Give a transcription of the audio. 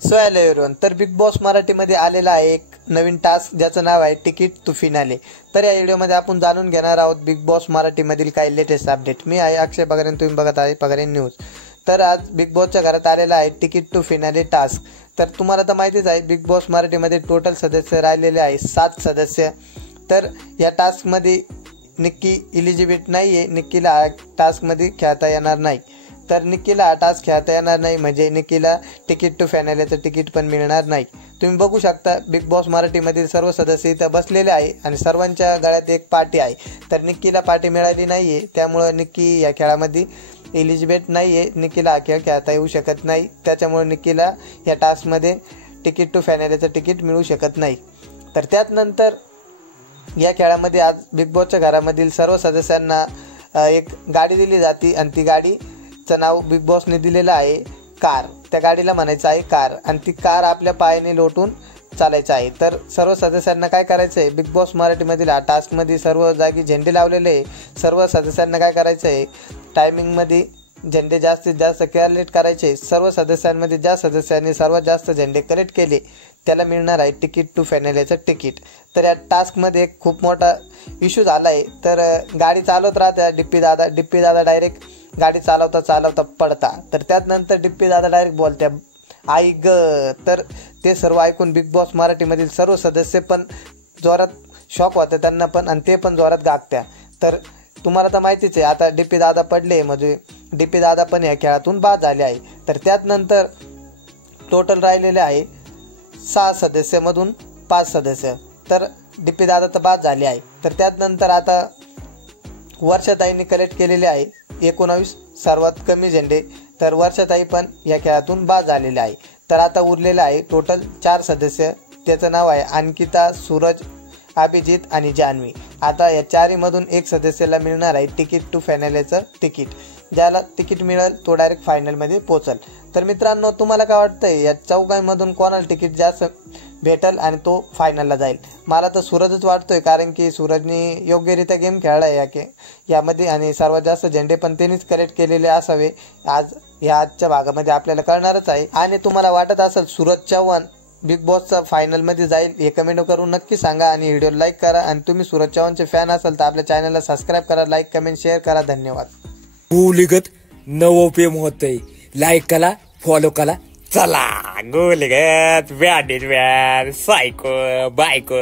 So hello everyone, तर big boss मराठीमध्ये आलेला आहे एक नवीन टास्क ज्याचं नाव आहे तिकीट टू फिनाले। तर या व्हिडिओमध्ये आपण जाणून घेणार आहोत बिग बॉस मराठीमधील काही लेटेस्ट अपडेट। मी आहे अक्षय पगारे, तुम्ही बघत आहे पगारे न्यूज। तर आज बिग बॉसच्या घरात आलेला आहे तिकीट टू फिनाले टास्क। तर तुम्हाला तर माहितीच आहे बिग बॉस मराठीमध्ये टोटल सदस्य राहिलेले आहे 7 सदस्य। तर या टास्कमध्ये निक्की एलिजिबल नाही आहे, निक्कीला हा टास्कमध्ये खेळता येणार नाही। तर निक्कीला हा टास्क खेळता येणार नाही म्हणजे निक्कीला तिकीट टू फायनलचं तिकीट पण मिळणार नाही। तुम्ही बघू शकता बिग बॉस मराठीमधील सर्व सदस्य इथं बसलेले आहे आणि सर्वांच्या गळ्यात एक पार्टी आहे। तर निक्कीला पार्टी मिळाली नाही आहे, त्यामुळे निक्की या खेळामध्ये एलिजिबल नाही आहे। निक्कीला हा खेळ खेळता येऊ शकत नाही, त्याच्यामुळे निक्कीला या टास्कमध्ये तिकीट टू फायनलचं तिकीट मिळू शकत नाही। तर त्यानंतर या खेळामध्ये आज बिग बॉसच्या घरामधील सर्व सदस्यांना एक गाडी दिली जाते आणि ती गाडीचं नाव बिग बॉसने दिलेलं आहे कार। त्या गाडीला म्हणायचं आहे कार आणि ती कार आपल्या पायाने लोटून चालायचं आहे। तर सर्व सदस्यांना काय करायचं आहे, बिग बॉस मराठीमधील हा टास्कमध्ये सर्व जागी झेंडे लावलेले आहे। सर्व सदस्यांना काय करायचं आहे, टायमिंगमध्ये झेंडे जास्तीत जास्त कलेक्ट करायचे। सर्व सदस्यांमध्ये ज्या सदस्यांनी सर्वात जास्त झेंडे कलेक्ट केले त्याला मिळणार आहे तिकीट टू फायनलचं तिकीट। तर या टास्कमध्ये एक खूप मोठा इश्यू झाला आहे। तर गाडी चालवत राहत्या डिप्पी दादा डायरेक्ट गाडी चालवता पडता। तर त्यानंतर डिप्पी दादा डायरेक्ट बोलत्या आई ग। तर ते सर्व ऐकून बिग बॉस मराठीमधील सर्व सदस्य पण जोरात शॉक होते त्यांना पण, आणि ते पण जोरात गागत्या। तर तुम्हाला तर माहितीच आहे आता डिप्पी दादा पडले म्हणजे डिप्पी दादा पण या खेळातून बाद झाले आहे। तर त्यानंतर टोटल राहिलेले आहे 6 सदस्यामधून 5 सदस्य। तर डिप्पी दादा तर बाद झाले आहे। तर त्यानंतर आता वर्षाताईंनी कलेक्ट केलेले आहे 19 सर्वात कमी झेंडे। तर वर्षाताई पण या खेळातून बाद झालेले आहे। तर आता उरलेले आहे टोटल 4 सदस्य, त्याचं नाव आहे अंकिता, सूरज, अभिजित आणि जान्हवी। आता या 4मधून एक सदस्याला मिळणार आहे तिकीट टू फायनलचं तिकीट। ज्याला तिकीट मिळेल तो डायरेक्ट फायनलमध्ये पोहोचल। तर मित्रांनो, तुम्हाला काय वाटतंय या 4मधून कोणाला तिकीट जास्त भेटल आणि तो फायनलला जाईल? मला तर सूरजच वाटतोय, कारण की सूरजने योग्यरित्या गेम खेळला आहे यामध्ये आणि सर्वात जास्त झेंडे पण त्यांनीच कलेक्ट केलेले असावे। आजच्या भागामध्ये आपल्याला कळणारच आहे। आणि तुम्हाला वाटत असेल सूरज चव्हाण बिग बॉसचा फायनलमध्ये जाईल हे कमेंट करून नक्की सांगा आणि व्हिडिओ लाईक करा। आणि तुम्ही सूरज चव्हाणचे फॅन असाल तर आपल्या चॅनलला सबस्क्राईब करा, लाईक कमेंट शेअर करा। धन्यवाद। गोलीगत नवोप्रेम होतंय, लाईक करा, फॉलो करा। चला गोलीगत व्याडीज व्याड सायको बायको।